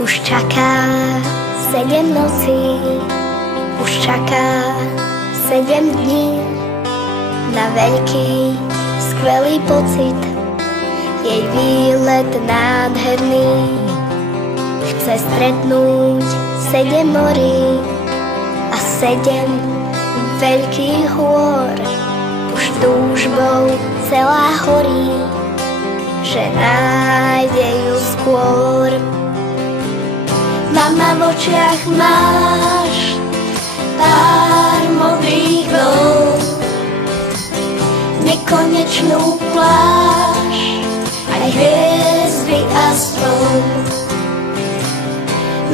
Už čaká 7 nocí, už čaká 7 dní na veľký, skvelý pocit, jej výlet nádherný. Chce stretnúť 7 morí a 7 veľkých hôr. Už túžbou celá horí, že nájde ju skôr. Mama, v očiach máš pár modrých vln, nekonečnú pláž, aj hviezdy a sln.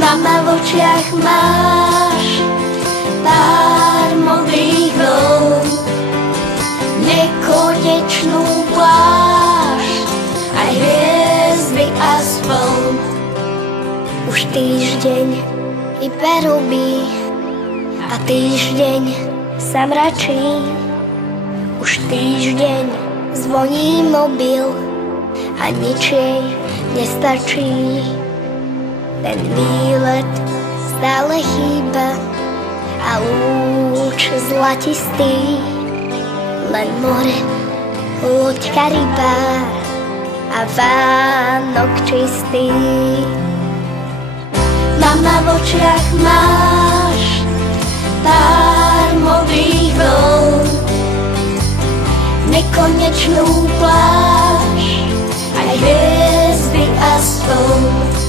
Mama, v očiach máš pár modrých vln, nekonečnú pláž, aj hviezdy a sln. Už týždeň iba robí a týždeň sa mračí. Už týždeň zvoní mobil a nič jej nestačí. Ten výlet stále chýba a lúč zlatistý, len more, loďka, rybár a Vánok čistý. Mama, v očiach máš pár modrých vln, nekonečnú pláž, aj hviezdy a sln.